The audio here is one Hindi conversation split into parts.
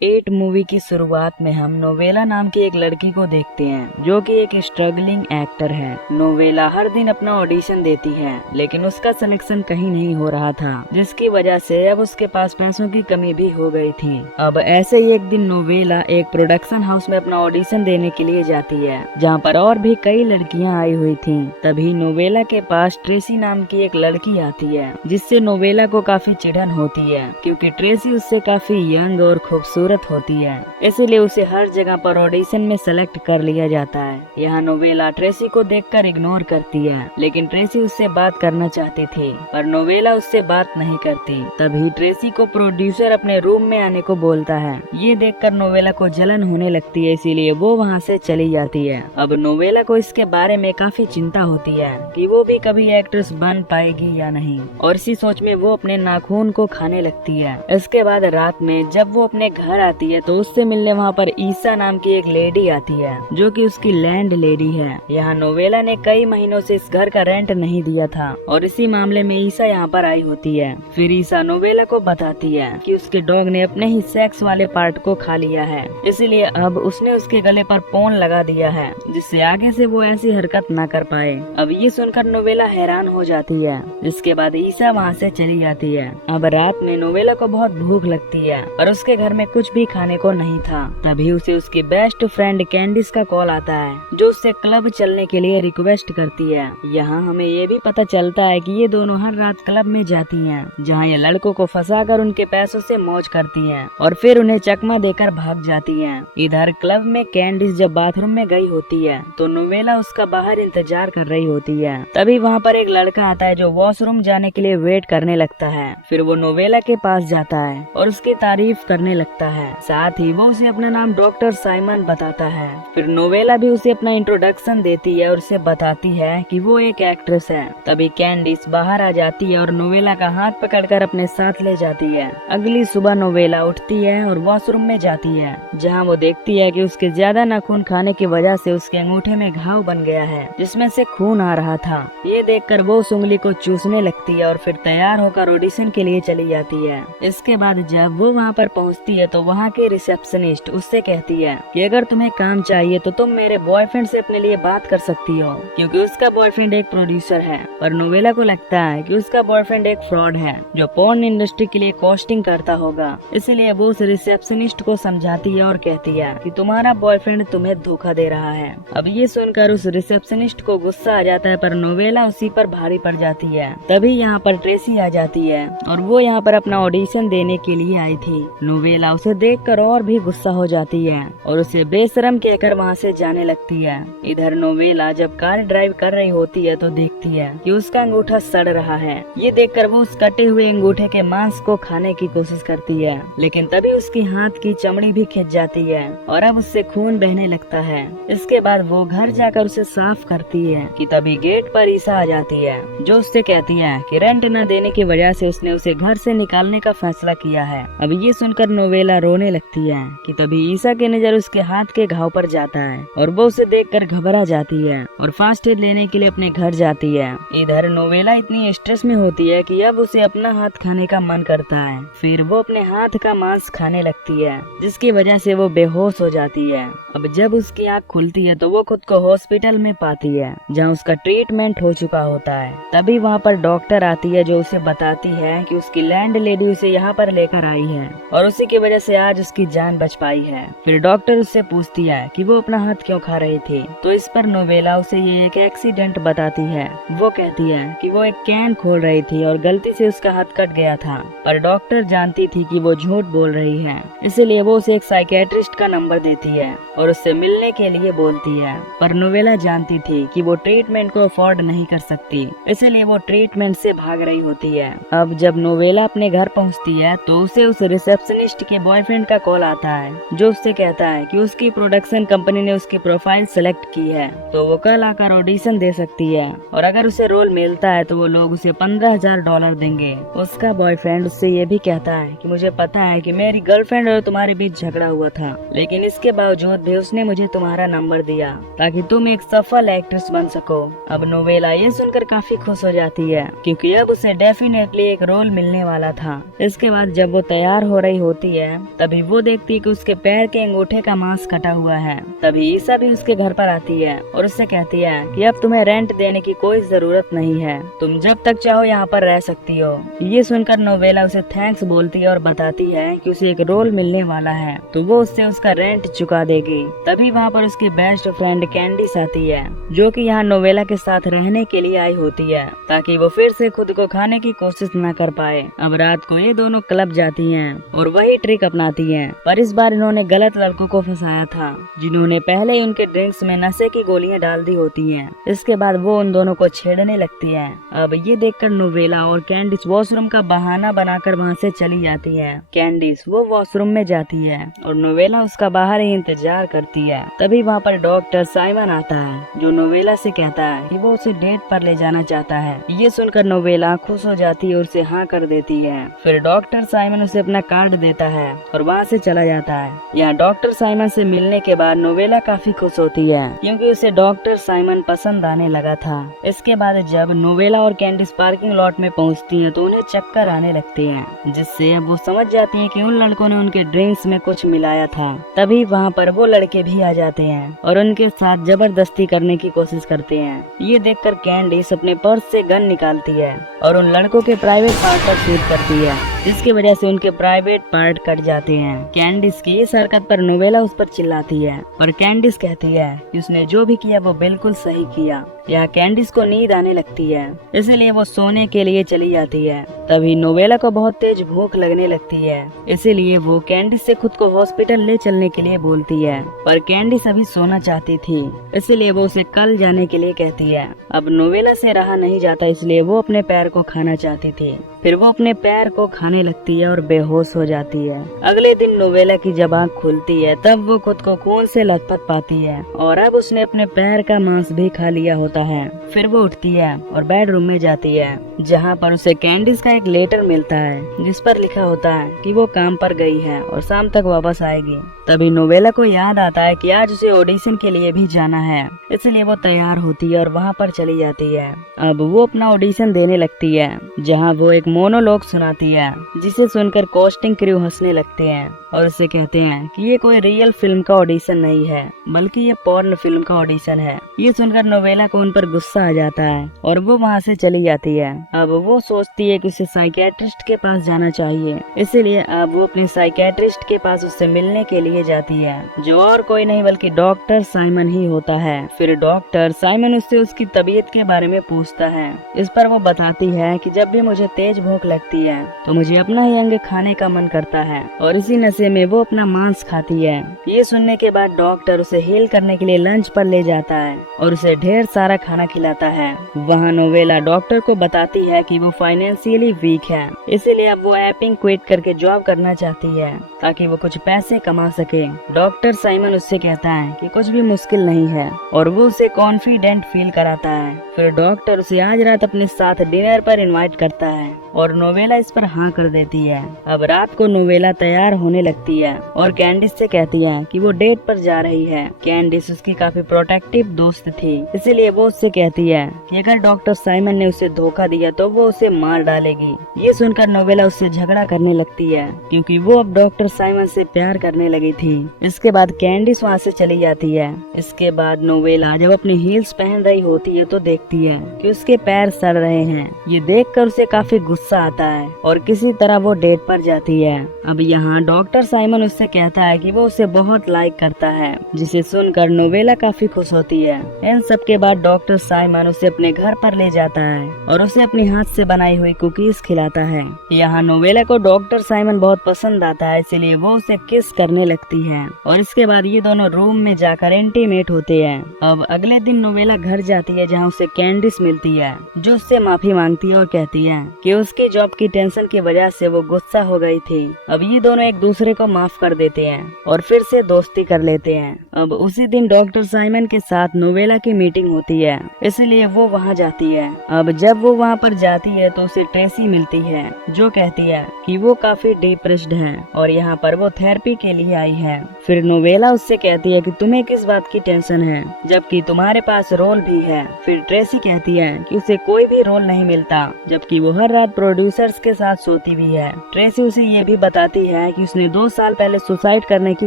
एट मूवी की शुरुआत में हम नोवेला नाम की एक लड़की को देखते हैं जो कि एक स्ट्रगलिंग एक्टर है। नोवेला हर दिन अपना ऑडिशन देती है लेकिन उसका सिलेक्शन कहीं नहीं हो रहा था, जिसकी वजह से अब उसके पास पैसों की कमी भी हो गई थी। अब ऐसे ही एक दिन नोवेला एक प्रोडक्शन हाउस में अपना ऑडिशन देने के लिए जाती है जहाँ पर और भी कई लड़कियाँ आई हुई थी। तभी नोवेला के पास ट्रेसी नाम की एक लड़की आती है जिससे नोवेला को काफी चिढ़न होती है क्योंकि ट्रेसी उससे काफी यंग और खूबसूरत होती है, इसीलिए उसे हर जगह पर ऑडिशन में सेलेक्ट कर लिया जाता है। यहाँ नोवेला ट्रेसी को देखकर इग्नोर करती है लेकिन ट्रेसी उससे बात करना चाहती थी पर नोवेला उससे बात नहीं करती। तभी ट्रेसी को प्रोड्यूसर अपने रूम में आने को बोलता है। ये देखकर नोवेला को जलन होने लगती है, इसीलिए वो वहाँ से चली जाती है। अब नोवेला को इसके बारे में काफी चिंता होती है कि वो भी कभी एक्ट्रेस बन पाएगी या नहीं, और इसी सोच में वो अपने नाखून को खाने लगती है। इसके बाद रात में जब वो अपने घर आती है तो उससे मिलने वहाँ पर ईसा नाम की एक लेडी आती है जो कि उसकी लैंड लेडी है। यहाँ नोवेला ने कई महीनों से इस घर का रेंट नहीं दिया था और इसी मामले में ईसा यहाँ पर आई होती है। फिर ईसा नोवेला को बताती है कि उसके डॉग ने अपने ही सेक्स वाले पार्ट को खा लिया है, इसलिए अब उसने उसके गले पर पोन लगा दिया है जिससे आगे से वो ऐसी हरकत न कर पाए। अब ये सुनकर नोवेला हैरान हो जाती है, जिसके बाद ईसा वहाँ से चली जाती है। अब रात में नोवेला को बहुत भूख लगती है और उसके घर में कुछ भी खाने को नहीं था। तभी उसे उसकी बेस्ट फ्रेंड कैंडिस का कॉल आता है जो उससे क्लब चलने के लिए रिक्वेस्ट करती है। यहाँ हमें ये भी पता चलता है कि ये दोनों हर रात क्लब में जाती हैं, जहाँ ये लड़कों को फंसाकर उनके पैसों से मौज करती हैं और फिर उन्हें चकमा देकर भाग जाती हैं। इधर क्लब में कैंडिस जब बाथरूम में गई होती है तो नोवेला उसका बाहर इंतजार कर रही होती है। तभी वहाँ पर एक लड़का आता है जो वॉशरूम जाने के लिए वेट करने लगता है। फिर वो नोवेला के पास जाता है और उसकी तारीफ करने लगता है, साथ ही वो उसे अपना नाम डॉक्टर साइमन बताता है। फिर नोवेला भी उसे अपना इंट्रोडक्शन देती है और उसे बताती है कि वो एक एक्ट्रेस है। तभी कैंडिस बाहर आ जाती है और नोवेला का हाथ पकड़कर अपने साथ ले जाती है। अगली सुबह नोवेला उठती है और वॉशरूम में जाती है, जहाँ वो देखती है कि उसके ज्यादा नाखून खाने की वजह से उसके अंगूठे में घाव बन गया है जिसमें से खून आ रहा था। ये देखकर वो उस उंगली को चूसने लगती है और फिर तैयार होकर ऑडिशन के लिए चली जाती है। इसके बाद जब वो वहाँ पर पहुँचती है तो वहाँ के रिसेप्शनिस्ट उससे कहती है कि अगर तुम्हें काम चाहिए तो तुम मेरे बॉयफ्रेंड से अपने लिए बात कर सकती हो, क्योंकि उसका बॉयफ्रेंड एक प्रोड्यूसर है। पर नोवेला को लगता है कि उसका बॉयफ्रेंड एक फ्रॉड है जो पोर्न इंडस्ट्री के लिए कॉस्टिंग करता होगा, इसलिए वो उस रिसेप्शनिस्ट को समझाती है और कहती है कि तुम्हारा बॉयफ्रेंड तुम्हें धोखा दे रहा है। अब ये सुनकर उस रिसेप्शनिस्ट को गुस्सा आ जाता है पर नोवेला उसी पर भारी पड़ जाती है। तभी यहाँ पर ट्रेसी आ जाती है और वो यहाँ पर अपना ऑडिशन देने के लिए आई थी। नोवेला उसे देखकर और भी गुस्सा हो जाती है और उसे बेशरम कहकर वहाँ से जाने लगती है। इधर नोवेला जब कार ड्राइव कर रही होती है तो देखती है कि उसका अंगूठा सड़ रहा है। ये देखकर वो उस कटे हुए अंगूठे के मांस को खाने की कोशिश करती है, लेकिन तभी उसकी हाथ की चमड़ी भी खिंच जाती है और अब उससे खून बहने लगता है। इसके बाद वो घर जाकर उसे साफ करती है कि तभी गेट पर ईसा आ जाती है जो उससे कहती है कि रेंट न देने की वजह से उसने उसे घर से निकालने का फैसला किया है। अब ये सुनकर नोवेला रोने लगती है कि तभी ईसा की नजर उसके हाथ के घाव पर जाता है और वो उसे देखकर घबरा जाती है और फास्ट एड लेने के लिए अपने घर जाती है। इधर नोवेला इतनी स्ट्रेस में होती है कि अब उसे अपना हाथ खाने का मन करता है। फिर वो अपने हाथ का मांस खाने लगती है जिसकी वजह से वो बेहोश हो जाती है। अब जब उसकी आँख खुलती है तो वो खुद को हॉस्पिटल में पाती है जहाँ उसका ट्रीटमेंट हो चुका होता है। तभी वहाँ पर डॉक्टर आती है जो उसे बताती है कि उसकी लैंड लेडी उसे यहाँ पर लेकर आई है और उसी की वजह से आज उसकी जान बच पाई है। फिर डॉक्टर उससे पूछती है कि वो अपना हाथ क्यों खा रही थी, तो इस पर नोवेला उसे ये एक एक्सीडेंट बताती है। वो कहती है कि वो एक कैन खोल रही थी और गलती से उसका हाथ कट गया था, पर डॉक्टर जानती थी कि वो झूठ बोल रही है, इसलिए वो उसे एक साइकेट्रिस्ट का नंबर देती है और उससे मिलने के लिए बोलती है। पर नोवेला जानती थी कि वो ट्रीटमेंट को अफोर्ड नहीं कर सकती, इसलिए वो ट्रीटमेंट से भाग रही होती है। अब जब नोवेला अपने घर पहुंचती है तो उसे उस रिसेप्शनिस्ट के बॉयफ्रेंड का कॉल आता है जो उससे कहता है कि उसकी प्रोडक्शन कंपनी ने उसकी प्रोफाइल सेलेक्ट की है तो वो कल आकर ऑडिशन दे सकती है और अगर उसे रोल मिलता है तो वो लोग उसे $15,000 देंगे। उसका बॉयफ्रेंड उससे ये भी कहता है कि मुझे पता है कि मेरी गर्लफ्रेंड और तुम्हारे बीच झगड़ा हुआ था, लेकिन इसके बावजूद भी उसने मुझे तुम्हारा नंबर दिया ताकि तुम एक सफल एक्ट्रेस बन सको। अब नोवेला ये सुनकर काफी खुश हो जाती है क्योंकि अब उसे डेफिनेटली एक रोल मिलने वाला था। इसके बाद जब वो तैयार हो रही होती है तभी वो देखती है कि उसके पैर के अंगूठे का मांस कटा हुआ है। तभी ईसा भी उसके घर पर आती है और उससे कहती है कि अब तुम्हें रेंट देने की कोई जरूरत नहीं है, तुम जब तक चाहो यहाँ पर रह सकती हो। ये सुनकर नोवेला उसे थैंक्स बोलती है और बताती है कि उसे एक रोल मिलने वाला है तो वो उससे उसका रेंट चुका देगी। तभी वहाँ पर उसकी बेस्ट फ्रेंड कैंडिस आती है, जो कि यहाँ नोवेला के साथ रहने के लिए आई होती है ताकि वो फिर से खुद को खाने की कोशिश न कर पाए। अब रात को ये दोनों क्लब जाती हैं और वही ट्रिक अपनाती हैं, पर इस बार इन्होंने गलत लड़कों को फंसाया था जिन्होंने पहले ही उनके ड्रिंक्स में नशे की गोलियां डाल दी होती हैं। इसके बाद वो उन दोनों को छेड़ने लगती है। अब ये देखकर नोवेला और कैंडिस वॉशरूम का बहाना बनाकर वहाँ से चली जाती है। कैंडिस वो वॉशरूम में जाती है और नोवेला उसका बाहर ही इंतजार करती है। तभी वहाँ पर डॉक्टर साइमन आता है जो नोवेला से कहता है कि वो उसे डेट पर ले जाना चाहता है। ये सुनकर नोवेला खुश हो जाती है और उसे हाँ कर देती है। फिर डॉक्टर साइमन उसे अपना कार्ड देता है और वहाँ से चला जाता है। यहाँ डॉक्टर साइमन से मिलने के बाद नोवेला काफी खुश होती है क्योंकि उसे डॉक्टर साइमन पसंद आने लगा था। इसके बाद जब नोवेला और कैंडिस पार्किंग लॉट में पहुँचती है तो उन्हें चक्कर आने लगते हैं, जिससे अब वो समझ जाती है कि उन लड़कों ने उनके ड्रिंक्स में कुछ मिलाया था। तभी वहाँ पर वो लड़के भी आ जाते हैं और उनके साथ जबरदस्ती करने की कोशिश करते हैं। ये देखकर कैंडिस अपने पर्स से गन निकालती है और उन लड़कों के प्राइवेट पार्ट पर शूट करती है, जिसकी वजह से उनके प्राइवेट पार्ट कट जाते हैं। कैंडिस की इस हरकत पर नोवेला उस पर चिल्लाती है, पर कैंडिस कहती है कि उसने जो भी किया वो बिल्कुल सही किया। यहाँ कैंडिस को नींद आने लगती है, इसलिए वो सोने के लिए चली जाती है। तभी नोवेला को बहुत तेज भूख लगने लगती है, इसीलिए वो कैंडिस से खुद को हॉस्पिटल ले चलने के लिए बोलती है, पर कैंडिस अभी सोना चाहती थी, इसलिए वो उसे कल जाने के लिए कहती है। अब नोवेला से रहा नहीं जाता, इसलिए वो अपने पैर को खाना चाहती थी। फिर वो अपने पैर को खाने लगती है और बेहोश हो जाती है। अगले दिन नोवेला की जब आँख खुलती है तब वो खुद को खून से लथपथ पाती है और अब उसने अपने पैर का मांस भी खा लिया होता है। फिर वो उठती है और बेडरूम में जाती है, जहाँ पर उसे कैंडिस का एक लेटर मिलता है जिस पर लिखा होता है कि वो काम पर गई है और शाम तक वापस आएगी। तभी नोवेला को याद आता है कि आज उसे ऑडिशन के लिए भी जाना है, इसलिए वो तैयार होती है और वहाँ पर चली जाती है। अब वो अपना ऑडिशन देने लगती है, जहाँ वो एक मोनोलॉग सुनाती है, जिसे सुनकर कास्टिंग क्रू हंसने लगते हैं और उसे कहते हैं कि ये कोई रियल फिल्म का ऑडिशन नहीं है, बल्कि ये पॉर्न फिल्म का ऑडिशन है। ये सुनकर नोवेला को उन पर गुस्सा आ जाता है और वो वहाँ से चली जाती है। अब वो सोचती है कि उसे साइकियाट्रिस्ट के पास जाना चाहिए, इसीलिए अब वो अपने साइकियाट्रिस्ट के पास उससे मिलने के लिए जाती है, जो और कोई नहीं बल्कि डॉक्टर साइमन ही होता है। फिर डॉक्टर साइमन उससे उसकी तबीयत के बारे में पूछता है। इस पर वो बताती है कि जब भी मुझे तेज भूख लगती है तो मुझे अपना ही अंग खाने का मन करता है और इसी नशे में वो अपना मांस खाती है। ये सुनने के बाद डॉक्टर उसे हील करने के लिए लंच पर ले जाता है और उसे ढेर सारा खाना खिलाता है। वहाँ नोवेला डॉक्टर को बताती है कि वो फाइनेंशियली वीक है, इसीलिए अब वो एपिंग क्विट करके जॉब करना चाहती है ताकि वो कुछ पैसे कमा सके। डॉक्टर साइमन उससे कहता है कि कुछ भी मुश्किल नहीं है और वो उसे कॉन्फिडेंट फील कराता है। फिर डॉक्टर उसे आज रात अपने साथ डिनर पर इनवाइट करता है और नोवेला इस पर हाँ कर देती है। अब रात को नोवेला तैयार होने लगती है और कैंडिस से कहती है कि वो डेट पर जा रही है। कैंडिस उसकी काफी प्रोटेक्टिव दोस्त थी, इसीलिए वो उससे कहती है कि अगर डॉक्टर साइमन ने उसे धोखा दिया तो वो उसे मार डालेगी। ये सुनकर नोवेला उससे झगड़ा करने लगती है क्योंकि वो अब डॉक्टर साइमन से प्यार करने लगी थी। इसके बाद कैंडिस वहाँ से चली जाती है। इसके बाद नोवेला जब अपनी हील्स पहन रही होती है तो देखती है कि उसके पैर सड़ रहे हैं। ये देखकर उसे काफी गुस्सा आता है और किसी तरह वो डेट पर जाती है। अब यहाँ डॉक्टर साइमन उससे कहता है कि वो उसे बहुत लाइक करता है, जिसे सुनकर नोवेला काफी खुश होती है। इन सब के बाद डॉक्टर साइमन उसे अपने घर पर ले जाता है और उसे अपने हाथ से बनाई हुई कुकीज खिलाता है। यहाँ नोवेला को डॉक्टर साइमन बहुत पसंद आता है, इसीलिए वो उसे किस करने लगती है और इसके बाद ये दोनों रूम में जाकर इंटीमेट होते हैं। अब अगले दिन नोवेला घर जाती है, जहाँ उसे कैंडिस मिलती है, जो उससे माफी मांगती है और कहती है कि उसकी जॉब की टेंशन की वजह से वो गुस्सा हो गई थी। अब ये दोनों एक दूसरे को माफ कर देते हैं और फिर से दोस्ती कर लेते हैं। अब उसी दिन डॉक्टर साइमन के साथ नोवेला की मीटिंग होती है, इसलिए वो वहाँ जाती है। अब जब वो वहाँ पर जाती है तो उसे ट्रेसी मिलती है, जो कहती है कि वो काफी डिप्रेस्ड है और यहाँ पर वो थेरेपी के लिए आई है। फिर नोवेला उससे कहती है कि तुम्हें किस बात की टेंशन है, जबकि तुम्हारे पास रोल भी है। फिर ट्रेसी ट्रेसी कहती है कि उसे कोई भी रोल नहीं मिलता, जबकि वो हर रात प्रोड्यूसर्स के साथ सोती भी है। ट्रेसी उसे ये भी बताती है कि उसने 2 साल पहले सुसाइड करने की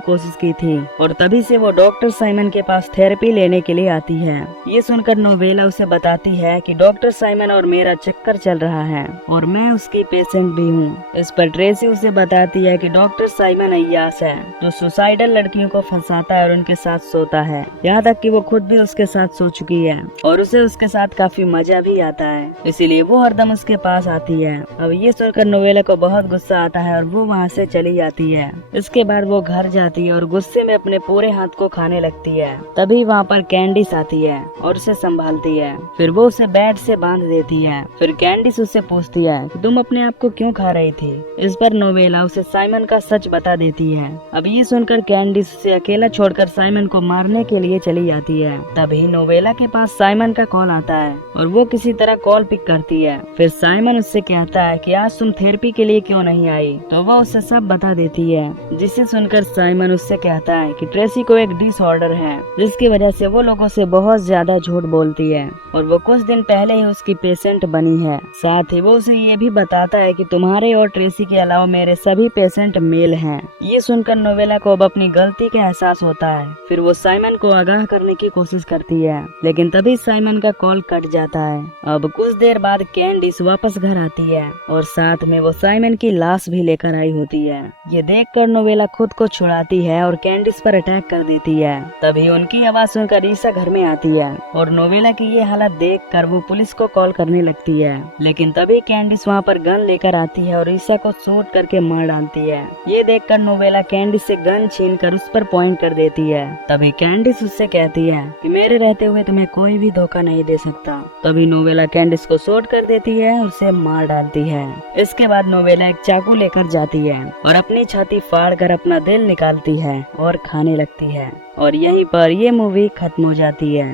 कोशिश की थी और तभी से वो डॉक्टर साइमन के पास थेरेपी लेने के लिए आती है। ये सुनकर नोवेला उसे बताती है कि डॉक्टर साइमन और मेरा चक्कर चल रहा है और मैं उसकी पेशेंट भी हूँ। इस पर ट्रेसी उसे बताती है कि डॉक्टर साइमन अय्यास है जो सुसाइडल लड़कियों को फंसाता है और उनके साथ सोता है, यहाँ तक कि वो खुद भी उसके साथ सो चुकी है और उसे उसके साथ काफी मजा भी आता है, इसीलिए वो हरदम उसके पास आती है। अब ये सुनकर नोवेला को बहुत गुस्सा आता है और वो वहाँ से चली जाती है। इसके बाद वो घर जाती है और गुस्से में अपने पूरे हाथ को खाने लगती है। तभी वहाँ पर कैंडिस आती है और उसे संभालती है। फिर वो उसे बेड से बांध देती है। फिर कैंडिस उससे पूछती है कि तुम अपने आप को क्यों खा रही थी। इस पर नोवेला उसे साइमन का सच बता देती है। अब ये सुनकर कैंडिस उसे अकेला छोड़कर साइमन को मारने के लिए चली जाती है। तभी नोवेला के पास साइमन का कॉल आता है और वो किसी तरह कॉल पिक करती है। फिर साइमन उससे कहता है कि आज तुम थेरेपी के लिए क्यों नहीं आई, तो वो उसे सब बता देती है, जिसे सुनकर साइमन उससे कहता है कि ट्रेसी को एक डिसऑर्डर है जिसकी वजह से वो लोगों से बहुत ज्यादा झूठ बोलती है और वो कुछ दिन पहले ही उसकी पेशेंट बनी है। साथ ही वो उसे ये भी बताता है कि तुम्हारे और ट्रेसी के अलावा मेरे सभी पेशेंट मेल हैं। ये सुनकर नोवेला को अब अपनी गलती का एहसास होता है। फिर वो साइमन को आगाह करने की कोशिश करती है, लेकिन तभी साइमन का कॉल कट जाता है। अब कुछ देर बाद कैंडिस वापस घर आती है और साथ में वो साइमन की लाश भी लेकर आई होती है। ये देखकर नोवेला खुद को छुड़ाती है और कैंडिस पर अटैक कर देती है। तभी उनकी आवाज सुनकर ईसा घर में आती है और नोवेला की ये हालत देखकर वो पुलिस को कॉल करने लगती है, लेकिन तभी कैंडिस वहाँ पर गन लेकर आती है और ईसा को शूट करके मार डालती है। ये देखकर नोवेला कैंडिस से गन छीनकर उस पर पॉइंट कर देती है। तभी कैंडिस उससे कहती है कि मेरे रहते हुए तुम्हें कोई भी धोखा नहीं दे सकता। तभी नोवेला कैंडिस को शूट कर देती है और उसे मार डालती है। इसके बाद नोवेला एक चाकू लेकर जाती है और अपनी छाती फाड़कर अपना दिल निकालती है और खाने लगती है और यहीं पर ये मूवी खत्म हो जाती है।